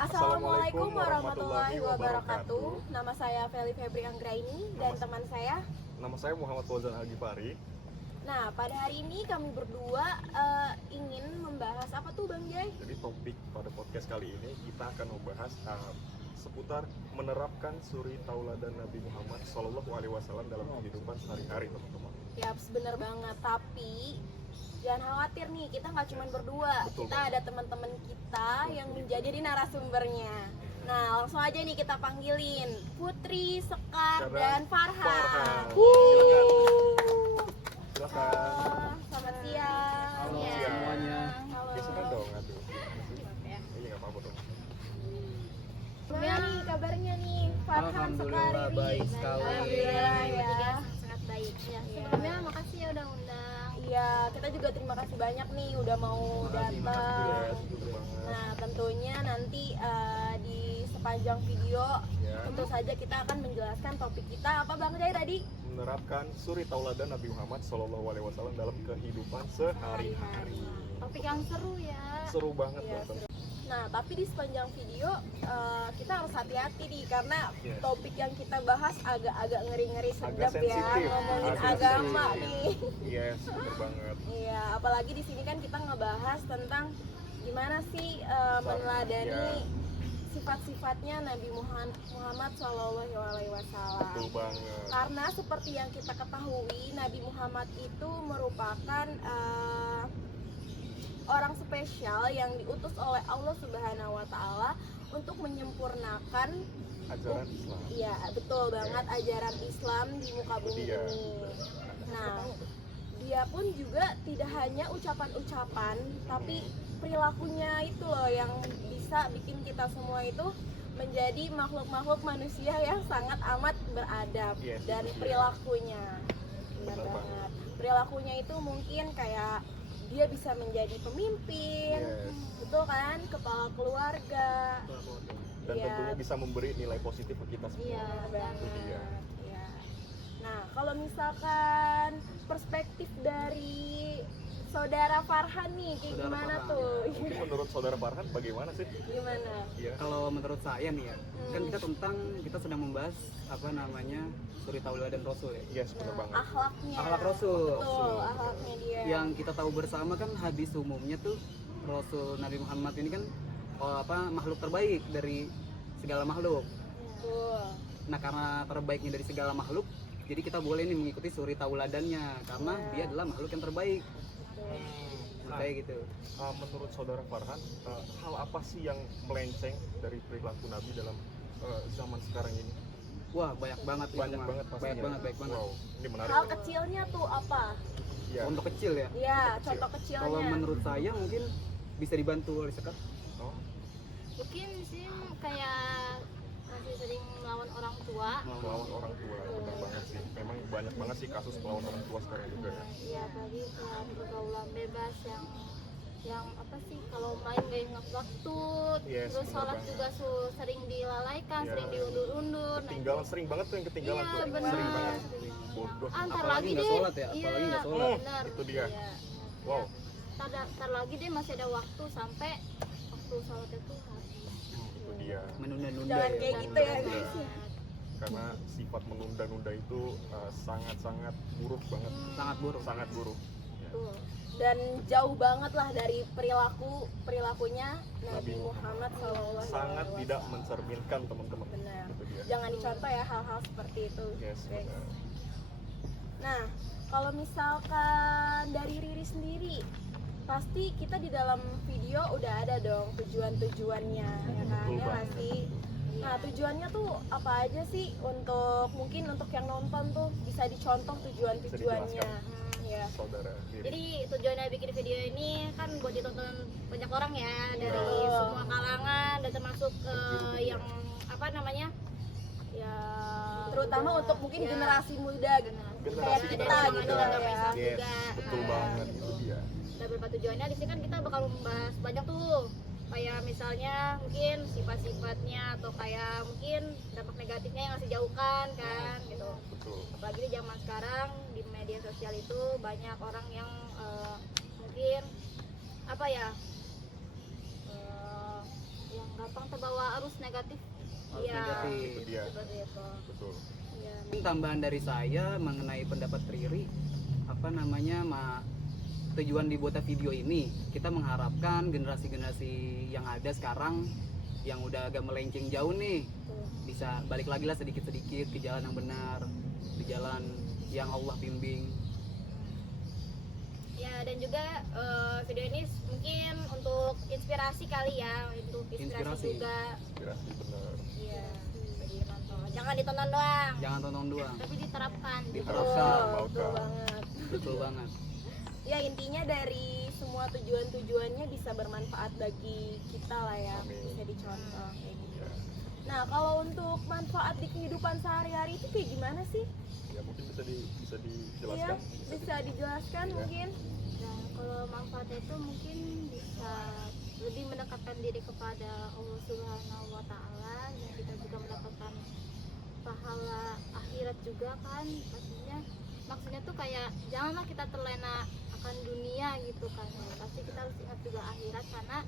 Assalamualaikum warahmatullahi wabarakatuh. Nama saya Feli Febri Anggraini dan teman saya. Nama saya Muhammad Fauzan Al-Ghifari. Nah, pada hari ini kami berdua ingin membahas apa tuh Bang Jai? Jadi topik pada podcast kali ini kita akan membahas seputar menerapkan suri tauladan Nabi Muhammad SAW dalam kehidupan sehari-hari, teman-teman. Yap, bener banget. Tapi jangan khawatir nih, kita nggak cuma berdua. Betul, kita ada teman-teman kita yang menjadi narasumbernya. Nah, langsung aja nih kita panggilin Putri, Sekar, dan Farhan. Silakan. Selamat siang. Halo Ya. semuanya. Halo. Gesekan dong, aduh. Iya, nggak apa-apa dong. Gimana nih kabarnya nih Farhan, Sekar, Alhamdulillah Riri? baik sekali. Alhamdulillah ya. Sangat baik ya. Iya. Sebelumnya makasih ya udah undang. Iya, kita juga terima kasih banyak nih udah mau datang. Yes, betul banget. Nah, tentunya nanti di sepanjang video Ya, tentu saja kita akan menjelaskan topik kita apa Bang Jai tadi? menerapkan suri tauladan Nabi Muhammad SAW dalam kehidupan sehari-hari. Topik yang seru ya. Seru banget, Iya, teman-teman. Nah, tapi di sepanjang video kita harus hati-hati nih karena Yes. topik yang kita bahas agak-agak ngeri-ngeri sedap ya, sensitif, ngomongin agak agama sensitif. nih. Yes, betul banget. Iya, apalagi di sini kan kita ngebahas tentang gimana sih meneladani sifat-sifatnya Nabi Muhammad SAW. Betul banget. Karena seperti yang kita ketahui, Nabi Muhammad itu merupakan orang spesial yang diutus oleh Allah Subhanahu wa Ta'ala untuk menyempurnakan Ajaran Islam. iya, betul banget ajaran Islam di muka bumi Iya. ini. Nah, dia pun juga tidak hanya ucapan-ucapan, tapi perilakunya itu loh yang bisa bikin kita semua itu menjadi makhluk-makhluk manusia yang sangat amat beradab. Yes, Dan itu dia. perilakunya Benar banget. Perilakunya itu mungkin kayak dia bisa menjadi pemimpin, Yes. betul kan, kepala keluarga. Dan Iya. tentunya bisa memberi nilai positif ke kita semua. Iya. Itu dia. Iya. Nah, kalau misalkan perspektif dari saudara Farhan nih, kayak Saudara gimana Farhan. tuh? Mungkin menurut saudara Farhan bagaimana sih? Gimana? Iya. Kalau menurut saya nih ya, kan kita sedang membahas apa namanya suri tauladan Rasul ya. Yes, benar Nah, banget. akhlaknya. Akhlak Rasul. Betul, akhlaknya dia. Yang kita tahu bersama kan hadis umumnya tuh Rasul Nabi Muhammad ini kan makhluk terbaik dari segala makhluk. Betul. Nah karena terbaiknya dari segala makhluk, jadi kita boleh nih mengikuti suri tauladannya karena Iya. dia adalah makhluk yang terbaik. Betul. Nah, Kayak gitu. menurut saudara Farhan, hal apa sih yang melenceng dari perilaku Nabi dalam zaman sekarang ini? Wah banyak banget. Banyak banget pastinya. Banyak banget. Wow, ini menarik. Hal kecilnya tuh apa? Ya. Contoh kecil ya. Iya, Kecil. contoh kecilnya. Kalau menurut saya mungkin bisa dibantu oleh Sekar. Oh, Mungkin sih kayak masih sering melawan orang tua. melawan orang tua, benar banget sih. Memang banyak banget sih kasus melawan orang tua sekarang juga ya. Iya, tadi kayak pergaulan bebas yang apa sih, kalau main gak ingat waktu, Yes, terus benar sholat banget. juga sering dilalaikan, Iya. sering diundur-undur. Nah, Ketinggalan, sering banget tuh yang ketinggalan iya, tuh. benar. Sering banget. Bodoh. Ntar Apalagi lagi nggak deh. sholat ya, Iya, apalagi nggak sholat. benar. Itu dia. Iya. Wow. Ntar lagi deh masih ada waktu sampai waktu sholat itu habis. Itu dia. Menunda-nunda Jangan ya. kayak gitu ya guys. Karena sifat menunda-nunda itu sangat-sangat buruk banget. Sangat buruk. Sangat buruk. Tuh. Dan jauh banget lah dari perilakunya Nabi Nabi Muhammad SAW. Sangat tidak mencerminkan, teman-teman. Benar. Itu dia. Jangan dicontoh ya hal-hal seperti itu. Yes, guys. benar. Nah, kalau misalkan dari Riri sendiri, pasti kita di dalam video udah ada dong tujuan-tujuannya, ya kan? Betul Ya nggak banget. sih? Nah, tujuannya tuh apa aja sih mungkin untuk yang nonton tuh bisa dicontoh tujuan-tujuannya. dijelaskan. Ya. Saudara diri. Jadi tujuannya bikin video ini kan buat ditonton banyak orang ya, dari Betul. semua kalangan dan termasuk Betul. yang apa namanya, ya Terutama untuk mungkin ya, generasi muda gitu. Generasi Kayak kita generasi gitu muda. lah ya. Yes, juga. betul Nah, banget. Itu dia. Dan beberapa tujuannya di sini kan kita bakal membahas banyak tuh, kayak misalnya mungkin sifat-sifatnya atau kayak mungkin dampak negatifnya yang harus dijauhkan kan gitu. Betul. Apalagi di zaman sekarang di media sosial itu banyak orang yang mungkin apa ya, yang gampang terbawa arus negatif. Arus Iya, negatif. Itu dia. seperti itu. Betul. Iya. Mungkin tambahan dari saya mengenai pendapat Riri, tujuan dibuatnya video ini, kita mengharapkan generasi-generasi yang ada sekarang yang udah agak melenceng jauh nih Betul. bisa balik lagi lah sedikit-sedikit ke jalan yang benar, di jalan yang Allah bimbing. Ya, dan juga video ini mungkin untuk inspirasi kali ya, untuk inspirasi Inspirasi. juga. Inspirasi benar. Iya, bagi nonton. Jangan ditonton doang, Jangan tonton doang. tapi diterapkan. Diterapkan. Betul banget. Betul banget. Ya intinya dari semua tujuannya bisa bermanfaat bagi kita lah ya, Amin. bisa dicontoh kayak gitu. Ya. Nah kalau untuk manfaat di kehidupan sehari-hari itu kayak gimana sih? Ya mungkin bisa Iya, dijelaskan. bisa dijelaskan Iya. mungkin? Nah, kalau manfaatnya itu mungkin bisa lebih mendekatkan diri kepada Allah Subhanahu wa taala, dan kita juga mendapatkan pahala akhirat juga kan. Maksudnya tuh kayak janganlah kita terlena akan dunia gitu kan. Pasti kita harus ingat juga akhirat, karena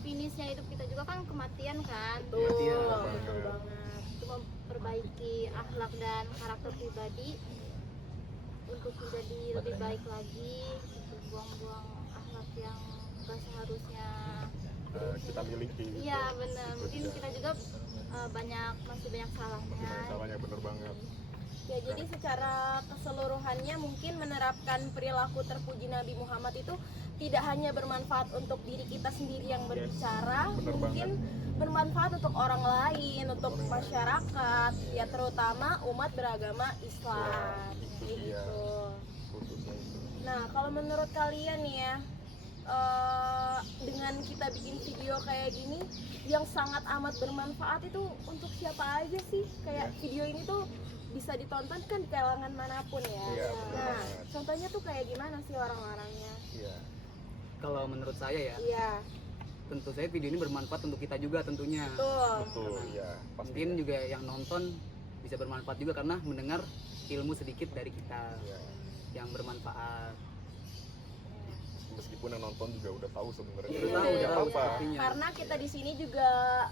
finishnya hidup kita juga kan kematian kan. Betul, Iya, betul benar. banget. Itu memperbaiki akhlak dan karakter pribadi untuk menjadi lebih baik lagi, gitu. Buang-buang akhlak yang gak seharusnya. Kita miliki. gitu. Iya benar, Itu mungkin dia. kita juga masih banyak Masih salahnya. banyak salahnya, bener banget. Ya jadi secara keseluruhannya mungkin menerapkan perilaku terpuji Nabi Muhammad itu tidak hanya bermanfaat untuk diri kita sendiri yang berbicara, bener mungkin bermanfaat untuk orang lain, untuk masyarakat, ya terutama umat beragama Islam. Ya, itu dia. Gitu. Khususnya itu. Nah kalau menurut kalian nih ya, dengan kita bikin video kayak gini yang sangat amat bermanfaat itu untuk siapa aja sih? Kayak video ini tuh bisa ditonton kan di kalangan manapun ya. Iya, bener Nah, banget. contohnya tuh kayak gimana sih orang-orangnya? Iya. Kalau menurut saya ya, Iya, tentu saya video ini bermanfaat untuk kita juga tentunya. betul. Betul, ya. Pasti. Mungkin juga yang nonton bisa bermanfaat juga karena mendengar ilmu sedikit dari kita Ya. yang bermanfaat. Meskipun yang nonton juga udah tahu sebenarnya. Iya, Udah tahu, iya, udah tahu iya. sepertinya. Karena kita di sini juga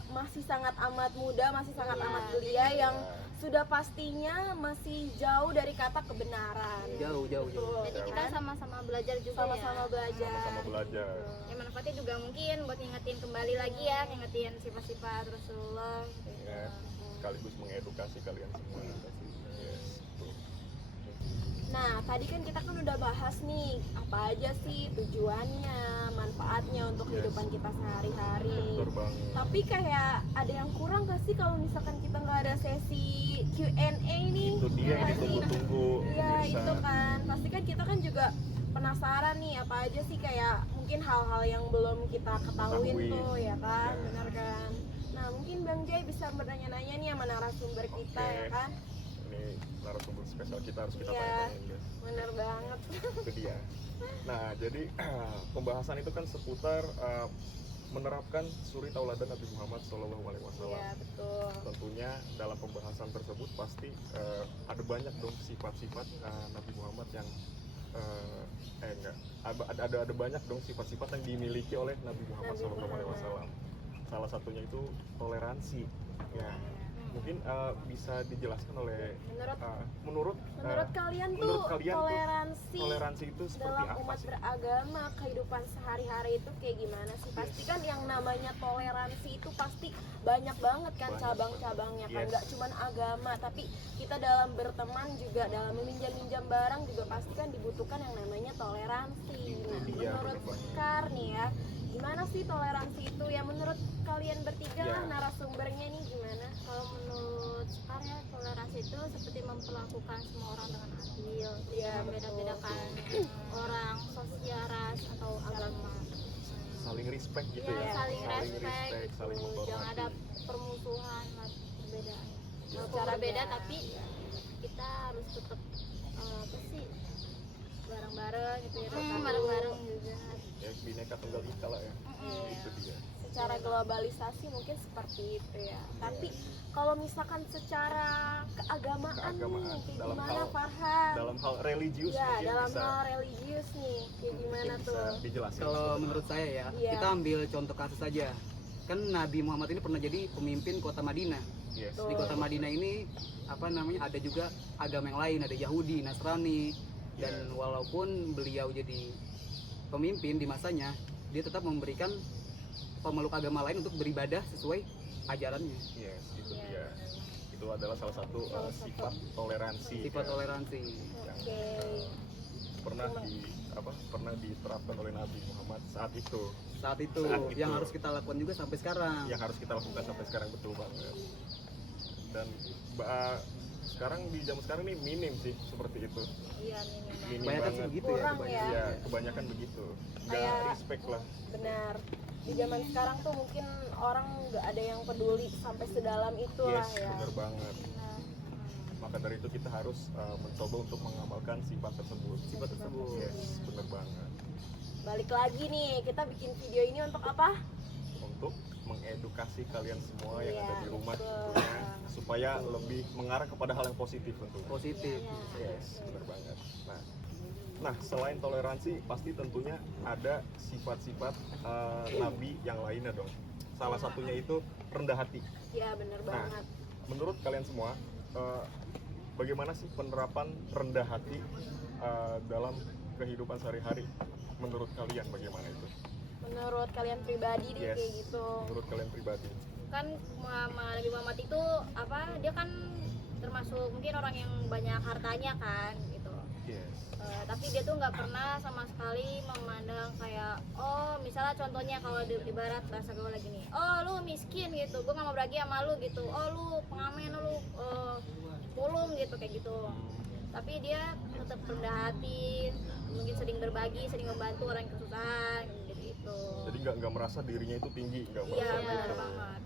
masih sangat amat muda, masih sangat Iya. amat belia yang Ya. sudah pastinya masih jauh dari kata kebenaran. Jauh. Betul, Jadi kita kan? sama-sama belajar juga Sama-sama ya. belajar. Sama-sama belajar. Ya manfaatnya juga mungkin buat ngingetin kembali lagi ya, ngingetin sifat-sifat Rasulullah gitu. Ya. Sekaligus mengedukasi kalian semua. Yes, betul. Nah, tadi kan kita kan udah bahas nih apa aja sih tujuannya, manfaatnya untuk Yes. kehidupan kita sehari-hari. Betul banget. Tapi kayak ada yang kurang gak sih kalau misalkan kita nggak ada sesi Q&A nih? Itu dia yang Nggak sih? ditunggu-tunggu. Iya pemirsa. itu kan, pasti kan kita kan juga penasaran nih apa aja sih kayak mungkin hal-hal yang belum kita ketahuin Ketahui. tuh ya kan, Ya. benar kan? Nah mungkin Bang Jai bisa bertanya-nanya nih sama narasumber kita Oke. ya kan? Ini narasumber spesial kita harus kita Iya. tanya-tanyain, guys. Bener banget. Itu dia. Nah, jadi pembahasan itu kan seputar menerapkan suri tauladan Nabi Muhammad SAW. Iya betul. Tentunya dalam pembahasan tersebut pasti ada banyak dong sifat-sifat Nabi Muhammad yang ada banyak dong sifat-sifat yang dimiliki oleh Nabi Muhammad Nabi Muhammad. SAW. Salah satunya itu toleransi. Ya, mungkin bisa dijelaskan oleh Menurut menurut kalian tuh menurut kalian tuh toleransi itu seperti dalam apa umat sih? beragama kehidupan sehari-hari itu kayak gimana sih? Pasti kan yang namanya toleransi itu pasti banyak banget kan Banyak cabang-cabangnya kan, banget. nggak cuman agama tapi kita dalam berteman juga, dalam meminjam-minjam barang juga pasti kan dibutuhkan yang namanya toleransi. Itu Nah, dia, menurut bener banget. Sekar nih ya, gimana sih toleransi itu? Ya menurut kalian bertiga Ya. lah narasumbernya nih gimana? Kalau menurut sekarang ya, toleransi itu seperti memperlakukan semua orang dengan adil, Iya, membeda-bedakan orang, sosial, ras atau agama. Saling respect gitu Ya, ya, saling respect gitu. saling Jangan ada menghormati. permusuhan, perbedaan. Ya. Walaupun berbeda Caranya. tapi kita harus tetap apa sih, bareng-bareng gitu ya, bareng-bareng juga. Ya, bineka tunggal ika lah ya. Iya. Itu dia. Secara globalisasi mungkin seperti itu ya. Tapi kalau misalkan secara keagamaan, Keagamaan, nih, kayak dalam gimana hal- Farhan? Dalam hal religius Ya, mungkin dalam bisa hal religius nih, kayak gimana mungkin tuh? bisa dijelaskan. Kalau menurut saya ya, Iya. kita ambil contoh kasus saja. kan Nabi Muhammad ini pernah jadi pemimpin kota Madinah. Yes. Di kota Madinah ini ada juga agama yang lain, ada Yahudi, Nasrani, dan walaupun beliau jadi pemimpin di masanya, dia tetap memberikan pemeluk agama lain untuk beribadah sesuai ajarannya. Yes, itu dia. Itu adalah salah satu sifat toleransi. Sifat ya, toleransi. yang Oke. pernah diterapkan oleh Nabi Muhammad saat itu. Saat itu yang harus kita lakukan juga sampai sekarang. Yang harus kita lakukan sampai sekarang, betul banget. Dan sekarang di zaman sekarang ini minim sih seperti itu. Iya, minimal. Minim Kebanyakan banget. begitu Kurang ya. ya. Iya, kebanyakan begitu. Nggak Kayak- respect lah. Benar. Di zaman sekarang tuh mungkin orang nggak ada yang peduli sampai sedalam itu Yes, lah ya. benar banget. Nah, Maka dari itu kita harus mencoba untuk mengamalkan sifat tersebut. Sifat tersebut. Yes, benar banget. Balik lagi nih, kita bikin video ini untuk apa? Untuk mengedukasi kalian semua yang Iya, ada di rumah betul. tentunya, supaya lebih mengarah kepada hal yang positif tentunya. Positif. Yes, benar banget. Nah, selain toleransi, pasti tentunya ada sifat-sifat Nabi yang lainnya dong. Salah satunya itu rendah hati. Ya bener banget. Menurut kalian semua, bagaimana sih penerapan rendah hati dalam kehidupan sehari-hari? Menurut kalian bagaimana itu? Menurut kalian pribadi deh Yes. kayak gitu. Menurut kalian pribadi? kan Nabi Muhammad itu dia kan termasuk mungkin orang yang banyak hartanya kan gitu. Yes. Tapi dia tuh nggak pernah sama sekali memandang kayak misalnya contohnya kalau ibarat bahasa gue lagi nih, lu miskin gitu, gue nggak mau bagi sama lu gitu, lu pengamen, lu pulung gitu kayak gitu. Tapi dia tetap rendah hati, mungkin sering berbagi, sering membantu orang yang kesusahan gitu. Jadi nggak merasa dirinya itu tinggi, nggak Iya, merasa benar gitu. banget.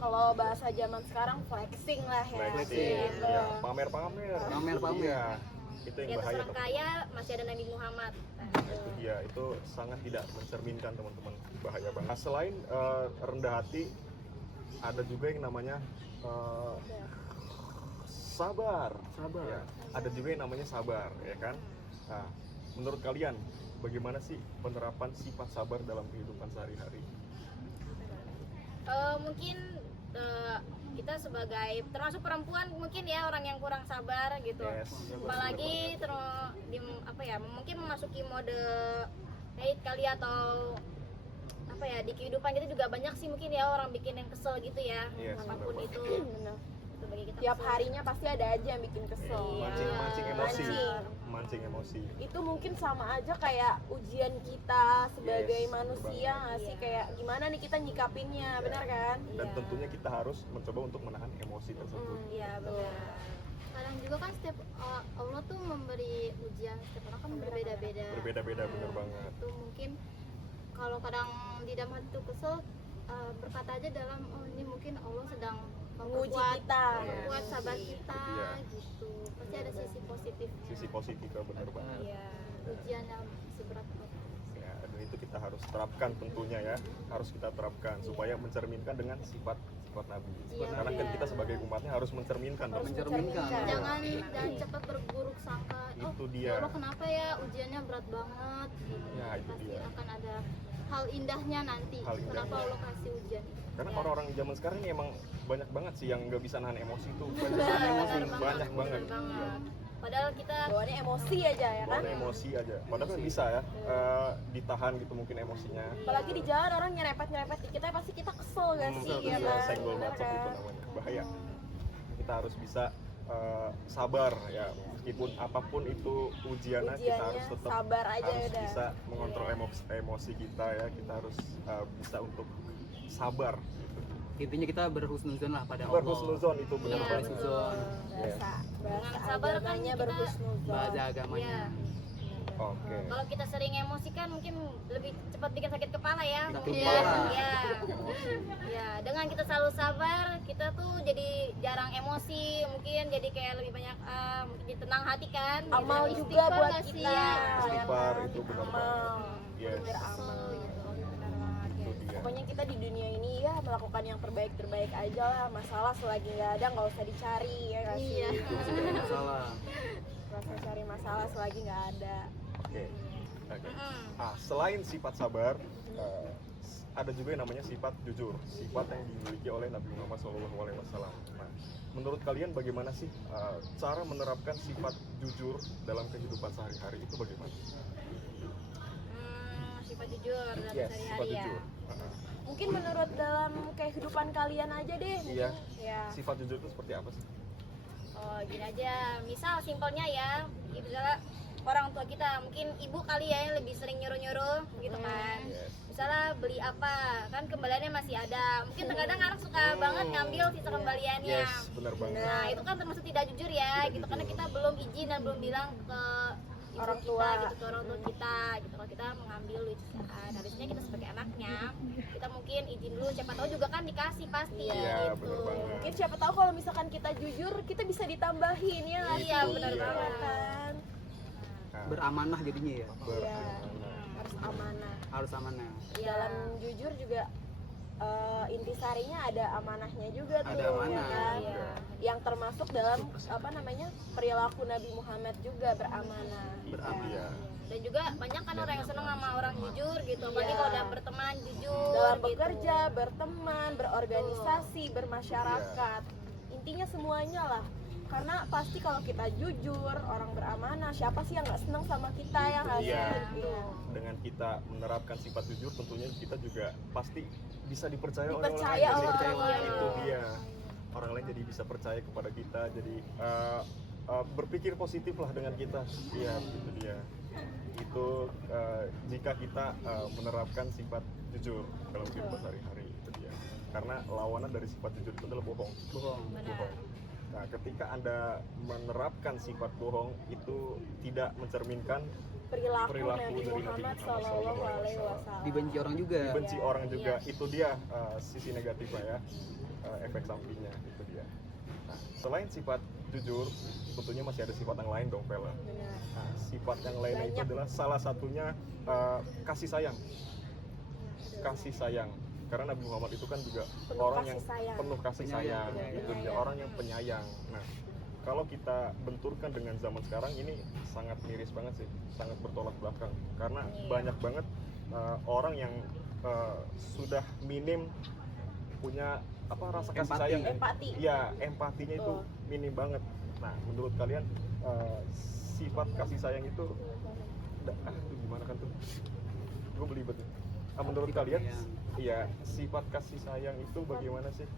Kalau bahasa zaman sekarang flexing lah ya. Flexing, Gitu. ya, pamer-pamer. Pamer-pamer. Iya, itu yang Di atas bahaya. orang kaya masih ada Nabi Muhammad. Itu dia, itu sangat tidak mencerminkan teman-teman, bahaya banget. Nah, selain rendah hati, ada juga yang namanya sabar. Sabar. Ya, ada juga yang namanya sabar, ya kan? Nah, menurut kalian bagaimana sih penerapan sifat sabar dalam kehidupan sehari-hari? Mungkin kita sebagai termasuk perempuan mungkin ya orang yang kurang sabar gitu. Yes. Apalagi mungkin memasuki mode hate kali atau di kehidupan kita juga banyak sih mungkin ya orang bikin yang kesel gitu ya. Yes, Apapun benar itu. Bener. Itu bagi kita Tiap kesel. harinya pasti ada aja yang bikin kesel. Iya. Mancing emosi. Mancing. Mancing emosi. Itu mungkin sama aja kayak ujian kita sebagai Yes, manusia bener nggak sih, Iya. kayak gimana nih kita nyikapinnya, Iya. benar kan? Dan Iya. tentunya kita harus mencoba untuk menahan emosi tersebut. Iya benar. Kadang juga kan setiap Allah tuh memberi ujian setiap orang kan berbeda-beda. Berbeda-beda, bener banget. Itu mungkin kalau kadang di dalam hati tuh kesel, berkata aja dalam ini mungkin Allah sedang Menguji memperkuat kita. memperkuat sabar Yes, kita itu dia. gitu. Pasti ada sisi positif. Sisi positifnya bener banget. Iya. Ujian yang seberat apa. Ya, dan itu kita harus terapkan tentunya ya, harus kita terapkan supaya mencerminkan dengan sifat Nabi. Iya, Karena kan iya. kita sebagai umatnya harus mencerminkan dong. Mencerminkan. Jangan cepat berburuk sangka. Itu Ya dia. Allah kenapa ya ujiannya berat banget gitu. Ya, itu Pasti dia. akan ada hal indahnya nanti. Hal indahnya. Kenapa Allah kasih ujian itu? Karena Ya. orang-orang zaman sekarang ini emang banyak banget sih yang nggak bisa nahan emosi tuh. Banyak Benar, nahan emosi, benar banyak banget. benar banget. Padahal kita Bawaannya emosi aja ya kan? Bawaannya emosi aja. Padahal kan bisa ya ditahan gitu mungkin emosinya. Apalagi di jalan orang nyerepet dikit aja pasti kita kesel gak sih, Kesel, ya kesel, kan? senggol Bener bacok itu kan? namanya. Bahaya. Kita harus bisa sabar ya, meskipun apapun itu ujiannya, kita Ujiannya harus tetap sabar aja harus udah. bisa mengontrol emosi kita ya. Kita harus bisa untuk sabar gitu. Intinya kita berhusnuzon lah pada Allah. Berhusnuzon itu benar Iya, banget. Berhusnuzon. Bahasa Dengan sabar kan agamanya kita- berhusnuzon. Bahasa agamanya. Iya. Oke. Kalau kita sering emosi kan mungkin lebih cepat bikin sakit kepala ya. Sakit Mungkin. kepala. Ya. Ya, dengan kita selalu sabar, kita tuh jadi jarang emosi, mungkin jadi kayak lebih banyak mungkin jadi tenang hati kan. Amal Gitu. juga Istighfar buat nggak sih? kita. Istighfar ya kan? itu benar Amal. Yes. Beramal. Benar banget, Itu ya. dia. Pokoknya kita di dunia ini ya melakukan yang terbaik aja lah. Masalah selagi nggak ada nggak usah dicari ya nggak sih? Iya. Itu tidak masalah. Nggak usah cari masalah selagi nggak ada. Oke. Oke. Mm-mm. Selain sifat sabar, ada juga yang namanya sifat jujur, sifat yang dimiliki oleh Nabi Muhammad SAW. Nah, menurut kalian bagaimana sih cara menerapkan sifat jujur dalam kehidupan sehari-hari itu bagaimana? Sifat jujur dalam Yes, sifat sehari-hari ya. jujur. Mungkin menurut dalam kehidupan kalian aja deh. Iya. Ya. Sifat jujur itu seperti apa sih? Oh gini aja, misal simpelnya ya, misalnya orang tua kita, mungkin ibu kali ya yang lebih sering nyuruh-nyuruh gitu kan. Yes. Misalnya beli apa, kan kembaliannya masih ada. Mungkin terkadang anak suka banget ngambil sisa kembaliannya. Yes, benar banget. Nah itu kan termasuk tidak jujur ya, gitu karena kita belum izin dan belum bilang ke ibu Orang kita, tua. gitu ke orang tua kita, gitu kalau kita mengambil duit sisaan. Harusnya kita sebagai anaknya, kita mungkin izin dulu. Siapa tahu juga kan dikasih pasti. Iya, gitu. benar banget. Mungkin siapa tahu kalau misalkan kita jujur, kita bisa ditambahin ya nggak Iya, sih? benar Iya banget. kan? Nah, Beramanah jadinya ya, Iya, harus amanah. harus amanah. Iya. Dalam jujur juga intisarinya ada amanahnya juga tuh, Ada amanah. ya kan? Iya. Yang termasuk dalam apa namanya perilaku Nabi Muhammad juga beramanah. Beramanah. Iya. Dan juga banyak kan orang yang seneng sama orang jujur gitu, apalagi Iya. kalau udah berteman jujur Dalam gitu. bekerja, berteman, berorganisasi, bermasyarakat, intinya semuanya lah. Karena pasti kalau kita jujur, orang beramanah, siapa sih yang nggak seneng sama kita yang nggak Iya. sih? Gitu. Dengan kita menerapkan sifat jujur, tentunya kita juga pasti bisa dipercaya oleh Dipercaya orang lain. oleh orang lain. Itu dia. Orang lain jadi bisa percaya kepada kita, jadi berpikir positif lah dengan kita. Iya, itu dia. Itu jika kita menerapkan sifat jujur dalam kehidupan sehari-hari, itu dia. Karena lawanan dari sifat jujur itu adalah bohong. Bohong. Bohong. Nah, ketika Anda menerapkan sifat bohong, itu tidak mencerminkan Perilaku Perilaku Nabi dari Nabi Muhammad Muhammad Sallallahu Alaihi Wasallam. Dibenci orang juga. dibenci Iya. orang juga. Itu dia sisi negatifnya ya, efek sampingnya itu dia. Nah, selain sifat jujur, tentunya masih ada sifat yang lain dong, Vela. Benar. Nah, sifat yang lainnya itu Banyak. adalah salah satunya kasih sayang. Kasih sayang. Karena Nabi Muhammad itu kan juga Penuh orang kasih yang sayang. penuh kasih Penyayang. sayang. Itu dia Penyayang. orang yang penyayang. Nah, kalau kita benturkan dengan zaman sekarang ini sangat miris banget sih, sangat bertolak belakang. Karena Iya. banyak banget orang yang sudah minim punya apa rasa kasih Empati. sayang. Empati. Iya, empatinya itu Betul. minim banget. Nah, menurut kalian sifat kasih sayang itu tuh gimana kan tuh? Gue belibet tuh. Menurut Sifat kalian, sayang. iya sifat kasih sayang itu bagaimana sih?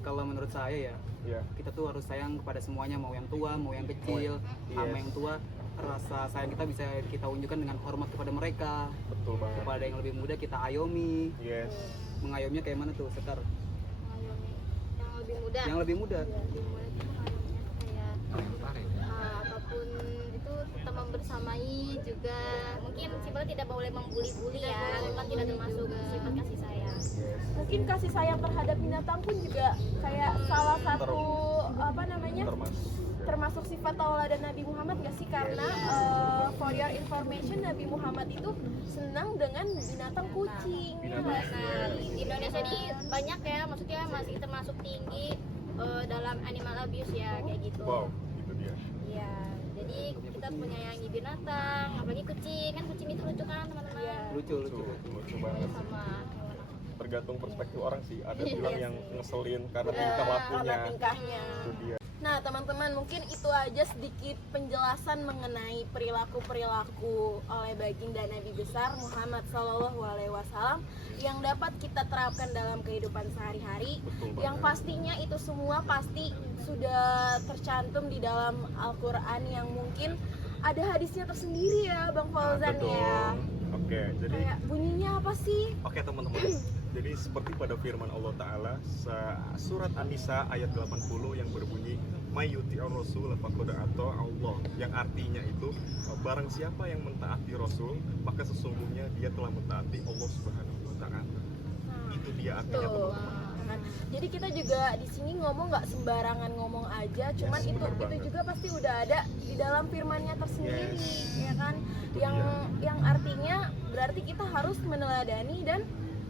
Kalau menurut saya ya, Iya, kita tuh harus sayang kepada semuanya, mau yang tua, mau yang kecil. Sama Yes. yang tua, rasa sayang kita bisa kita unjukkan dengan hormat kepada mereka. betul banget. Kepada yang lebih muda kita ayomi. Yes. Mengayominya kayak mana tuh, Sekar? Mengayomi yang lebih muda. Yang lebih muda. Lebih muda itu mengayominya kayak apapun itu tetap membersamai juga. Mungkin sifatnya tidak boleh membuli-buli ya, itu kan tidak termasuk sifat kasih sayang. Yes. Mungkin kasih sayang terhadap binatang pun juga kayak salah satu apa namanya termasuk sifat tauladan Nabi Muhammad nggak sih? Karena for your information Nabi Muhammad itu senang dengan binatang kucing. Binatang. nggak sih? Nah, di Indonesia ini banyak ya, maksudnya masih termasuk tinggi dalam animal abuse ya kayak gitu. Wow, itu dia. Iya, jadi kita menyayangi binatang, apalagi kucing, kan kucing itu lucu kan teman-teman. Iya. Lucu, Lucu, lucu. lucu banget. Sama hewan apa. Tergantung perspektif orang sih. Ada Iya bilang sih. yang ngeselin karena Iya, tingkah karena lakunya. tingkahnya. Itu dia. Nah teman-teman mungkin itu aja sedikit penjelasan mengenai perilaku-perilaku oleh baginda Nabi besar Muhammad Sallallahu Alaihi Wasallam yang dapat kita terapkan dalam kehidupan sehari-hari. Betul Yang banget. pastinya itu semua pasti sudah tercantum di dalam Al-Quran yang mungkin ada hadisnya tersendiri ya Bang Fauzan Betul. ya. Oke, jadi Kayak bunyinya apa sih? oke teman-teman. Jadi seperti pada firman Allah Ta'ala surat An-Nisa ayat 80 yang berbunyi Mayyuti ar-rasul faqad ata Allah, yang artinya itu barang siapa yang mentaati Rasul maka sesungguhnya dia telah mentaati Allah Subhanahu wa Ta'ala. Itu dia artinya Tuh. teman-teman. Kan. Jadi kita juga di sini ngomong nggak sembarangan ngomong aja, cuman Yes, itu bener banget. juga pasti udah ada di dalam firmannya tersendiri, Yes. ya kan? Itu Yang artinya berarti kita harus meneladani dan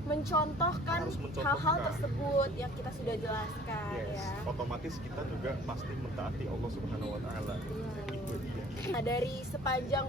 mencontohkan Harus mencontohkan. hal-hal tersebut yang kita sudah jelaskan Yes, ya. otomatis kita juga pasti mentaati Allah Subhanahu wa Ta'ala. Itu dia. Nah, dari sepanjang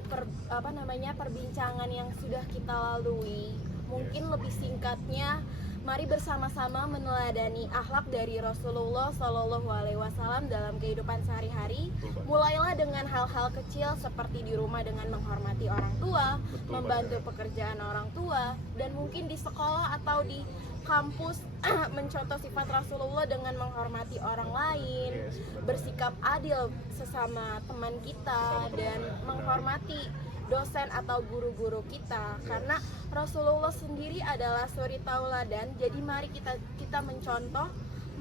perbincangan yang sudah kita lalui, Mungkin lebih singkatnya, mari bersama-sama meneladani akhlak dari Rasulullah Shallallahu Alaihi Wasallam dalam kehidupan sehari-hari. Betul banget. Mulailah dengan hal-hal kecil seperti di rumah dengan menghormati orang tua, Betul membantu banget. pekerjaan orang tua, dan mungkin di sekolah atau di kampus mencontoh sifat Rasulullah dengan menghormati orang lain, Yes, benar. bersikap adil sesama teman kita, Sesama teman, dan benar. menghormati dosen atau guru-guru kita. Karena Rasulullah sendiri adalah suri tauladan, jadi mari kita mencontoh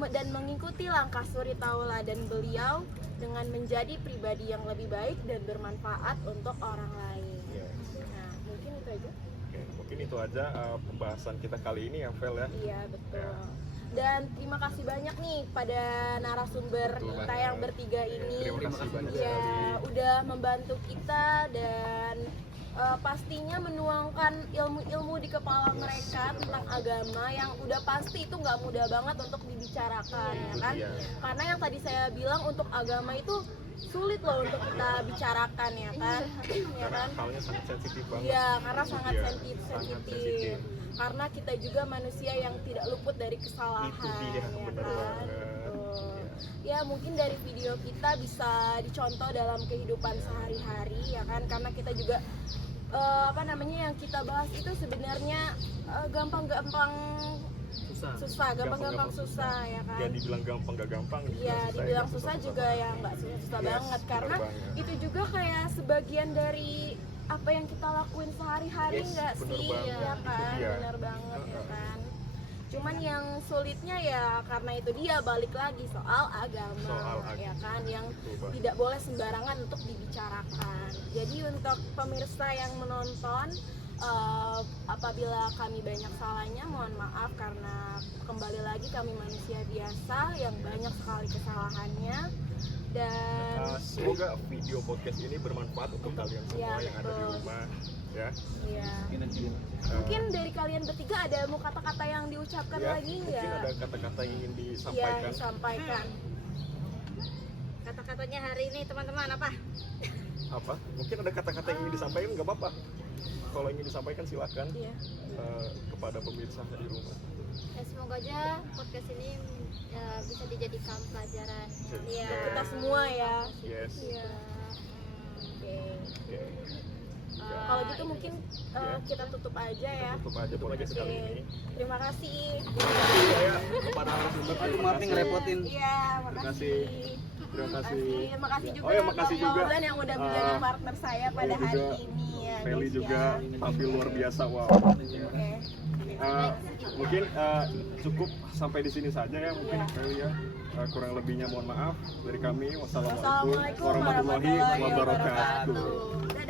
dan mengikuti langkah suri tauladan beliau dengan menjadi pribadi yang lebih baik dan bermanfaat untuk orang lain. Yes. Nah, mungkin itu aja. Oke, mungkin itu aja pembahasan kita kali ini ya, Vel ya. Iya, betul. Ya. Dan terima kasih banyak nih pada narasumber Betul kita banget. yang bertiga ini. Terima kasih banyak Ya, sekali. udah membantu kita dan pastinya menuangkan ilmu-ilmu di kepala mereka tentang agama yang udah pasti itu nggak mudah banget untuk dibicarakan, ya kan? Iya. Karena yang tadi saya bilang untuk agama itu sulit loh untuk kita bicarakan, ya kan? Ya Karena kan? halnya sangat sensitif banget. Iya, karena sangat Iya, sensitif. sangat sensitif. Karena kita juga manusia yang tidak luput dari kesalahan. Itu dia, ya bener kan? banget. Betul. Ya, mungkin dari video kita bisa dicontoh dalam kehidupan sehari-hari, ya kan? Karena kita juga yang kita bahas itu sebenarnya gampang-gampang susah, gampang-gampang susah, ya kan? Ya dibilang gampang gak gampang. Iya, dibilang susah juga ya nggak susah-susah Yes, banget, bener karena banget. itu juga kayak sebagian dari apa yang kita lakuin sehari-hari, Yes, nggak bener sih, banget. ya kan? Iya. Bener banget, ya Heeh. kan? Cuman yang sulitnya ya karena itu dia balik lagi soal agama, Soal ya kan? Yang Betul banget. tidak boleh sembarangan untuk dibicarakan. Jadi untuk pemirsa yang menonton, apabila kami banyak salahnya mohon maaf, karena kembali lagi kami manusia biasa yang banyak sekali kesalahannya. Dan Semoga video podcast ini bermanfaat untuk kalian semua Ya, yang ada di betul. rumah ya. ya, Eh, mungkin dari kalian bertiga ada mau kata-kata yang diucapkan ya, lagi mungkin nggak? ada kata-kata yang ingin Ya, disampaikan. disampaikan. Kata-katanya hari ini teman-teman apa? Apa? Mungkin ada kata-kata yang ingin disampaikan, nggak apa-apa. Kalau ingin disampaikan silakan Iya. kepada pemirsa di rumah. Ya, semoga aja podcast ini bisa dijadikan pelajaran. Iya, kita semua ya. Yes. Iya. Oke. Oke. Kalau gitu mungkin Ya. kita tutup aja ya. Tutup aja podcast Oke. kali ini. Terima kasih. Saya kepada narasumber. Aduh, maaf nih ngerepotin. Iya, Terima makasih. kasih. Terima kasih. Terima kasih juga Oh ya, makasih Kak juga. Mauldan yang udah menjadi partner saya pada juga hari ini ya. Feli guys, juga ya. tampil luar biasa, wow. Oke. Mungkin cukup sampai di sini saja ya, mungkin Iya. Feli ya. Kurang lebihnya mohon maaf dari kami. Wassalamualaikum Wassalamualaikum warahmatullahi warahmatullahi wabarakatuh. wabarakatuh.